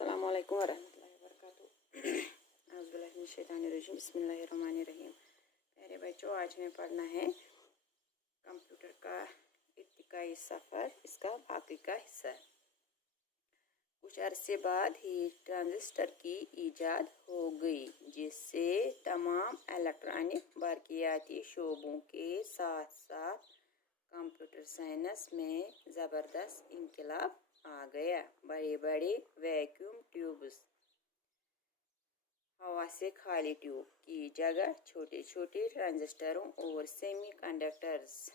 अस्सलाम वालेकुम वरहमतुल्लाहि वबरकातुहू। औज़ुबिल्लाहि बिस्मिल्लाहिर्रहमानिर्रहीम। प्यारे बच्चों, आज हमें पढ़ना है कंप्यूटर का इर्तिकाई सफ़र, इसका बाकी का हिस्सा। कुछ अरसे बाद ही ट्रांजिस्टर की ईजाद हो गई, जिससे तमाम इलेक्ट्रॉनिक बरक़ियाती शोबों के साथ साथ कंप्यूटर साइंस में ज़बरदस्त इनकलाब आ गया। बड़े बड़े वैक्यूम ट्यूब्स, हवा से खाली ट्यूब की जगह छोटे छोटे ट्रांजिस्टरों और सेमीकंडक्टर्स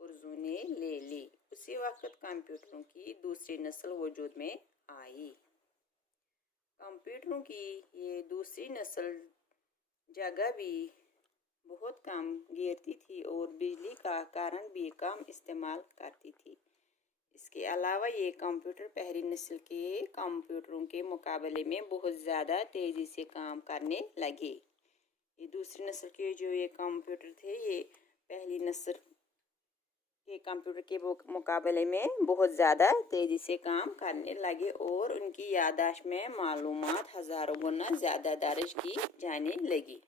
पुरजों ने ले ली। उसी वक्त कंप्यूटरों की दूसरी नस्ल वजूद में आई। कंप्यूटरों की ये दूसरी नस्ल जगह भी बहुत कम घेरती थी और बिजली का करंट भी कम इस्तेमाल करती थी। इसके अलावा ये कंप्यूटर पहली नस्ल के कंप्यूटरों के मुकाबले में बहुत ज़्यादा तेज़ी से काम करने लगे। ये दूसरी नस्ल के जो ये कंप्यूटर थे, ये पहली नस्ल के कंप्यूटर के मुकाबले में बहुत ज़्यादा तेज़ी से काम करने लगे और उनकी याददाश्त में मालूमात हज़ारों गुना ज़्यादा दर्ज की जाने लगी।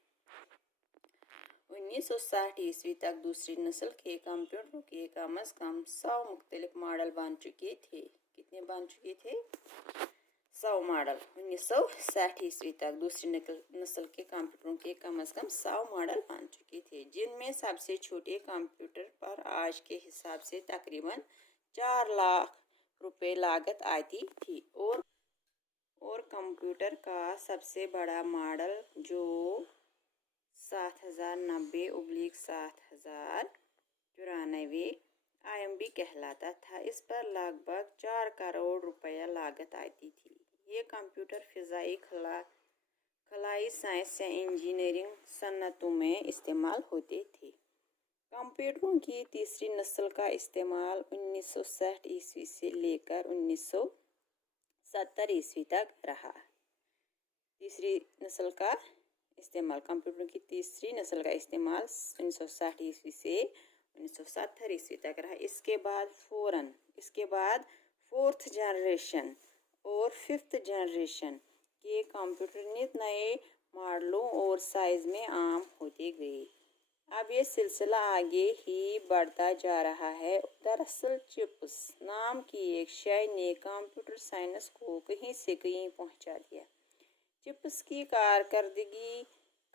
1960 ईस्वी तक दूसरी नस्ल के कंप्यूटरों के कम अज़ कम 100 मुख्तलिफ मॉडल बन चुके थे। कितने बन चुके थे? 100 मॉडल। 1960 ईस्वी तक दूसरी नस्ल के कंप्यूटरों के कम अज़ कम 100 मॉडल बन चुके थे, जिनमें सबसे छोटे कंप्यूटर पर आज के हिसाब से तकरीबन 4 लाख रुपए लागत आती थी और कंप्यूटर का सबसे बड़ा मॉडल जो 7090/7094 IMB कहलाता था, इस पर लगभग 4 करोड़ रुपया लागत आती थी। ये कंप्यूटर फ़िज़ाई, खलाई साइंस या इंजीनियरिंग सन्नतों में इस्तेमाल होते थे। कंप्यूटरों की तीसरी नस्ल का इस्तेमाल 1960 ईस्वी से लेकर 1970 ईस्वी तक रहा। कंप्यूटरों की तीसरी नस्ल का इस्तेमाल 1960 ईस्वी से 1970 ईस्वी तक रहा। इसके बाद फोर्थ जनरेशन और फिफ्थ जनरेशन के कंप्यूटर नित नए मॉडलों और साइज में आम होते गए। अब ये सिलसिला आगे ही बढ़ता जा रहा है। दरअसल चिप्स नाम की एक शय ने कंप्यूटर साइंस को कहीं से कहीं पहुंचा दिया। चिप्स की कारकर्दगी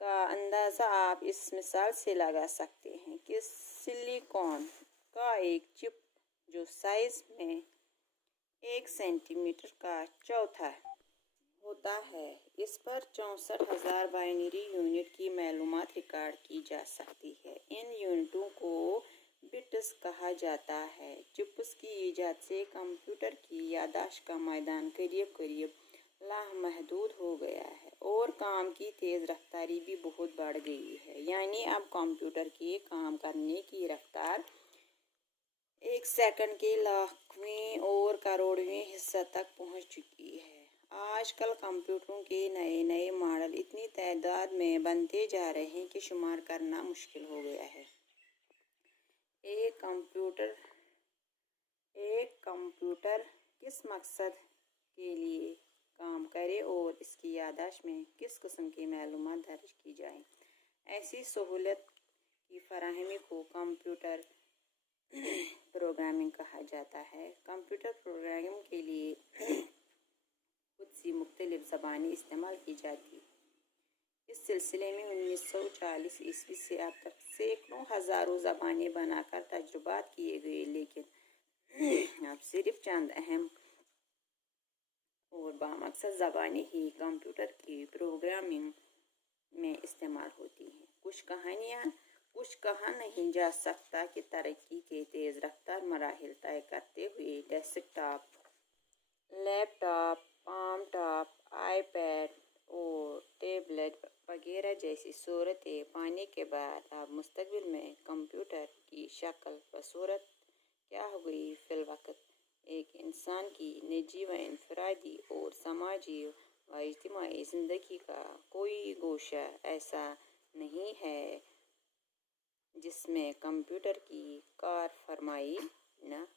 का अंदाज़ा आप इस मिसाल से लगा सकते हैं कि सिलिकॉन का एक चिप जो साइज में 1 सेंटीमीटर का चौथा होता है, इस पर 64,000 बाइनरी यूनिट की मालूमात रिकॉर्ड की जा सकती है। इन यूनिटों को बिट्स कहा जाता है। चिप्स की ईजाद से कंप्यूटर की याददाश्त का मैदान करीब करीब लामहदूद हो गया है और काम की तेज़ रफ्तारी भी बहुत बढ़ गई है। यानी अब कंप्यूटर के काम करने की रफ्तार 1 सेकंड के लाखवें और करोड़वें हिस्सा तक पहुंच चुकी है। आजकल कंप्यूटरों के नए नए मॉडल इतनी तादाद में बनते जा रहे हैं कि शुमार करना मुश्किल हो गया है। एक कंप्यूटर किस मकसद के लिए काम करे और इसकी याददाश्त में किस किस्म की मालूमात दर्ज की जाए, ऐसी सहूलत की फराहमी को कंप्यूटर प्रोग्रामिंग कहा जाता है। कंप्यूटर प्रोग्रामिंग के लिए बहुत सी मुख्तलिफ ज़बानें इस्तेमाल की जाती। इस सिलसिले में 1940 ईस्वी से अब तक सैकड़ों हज़ारों ज़बानें बनाकर तजुर्बात किए गए, लेकिन अब सिर्फ चंद अहम और बामकसद ज़बानें ही कंप्यूटर की प्रोग्रामिंग में इस्तेमाल होती हैं। कुछ कहा नहीं जा सकता कि तरक्की के तेज़ रफ्तार मराहिल तय करते हुए desktop, laptop, palm top, iPad और टैबलेट वगैरह जैसी सूरतें पाने के बाद अब मुस्तकबिल में कंप्यूटर की शक्ल व सूरत क्या हो गई। फिलवक्त एक इंसान की निजी व इनफरादी और समाजी व इज्तिमाई ज़िंदगी का कोई गोशा ऐसा नहीं है जिसमें कंप्यूटर की कारफरमाई न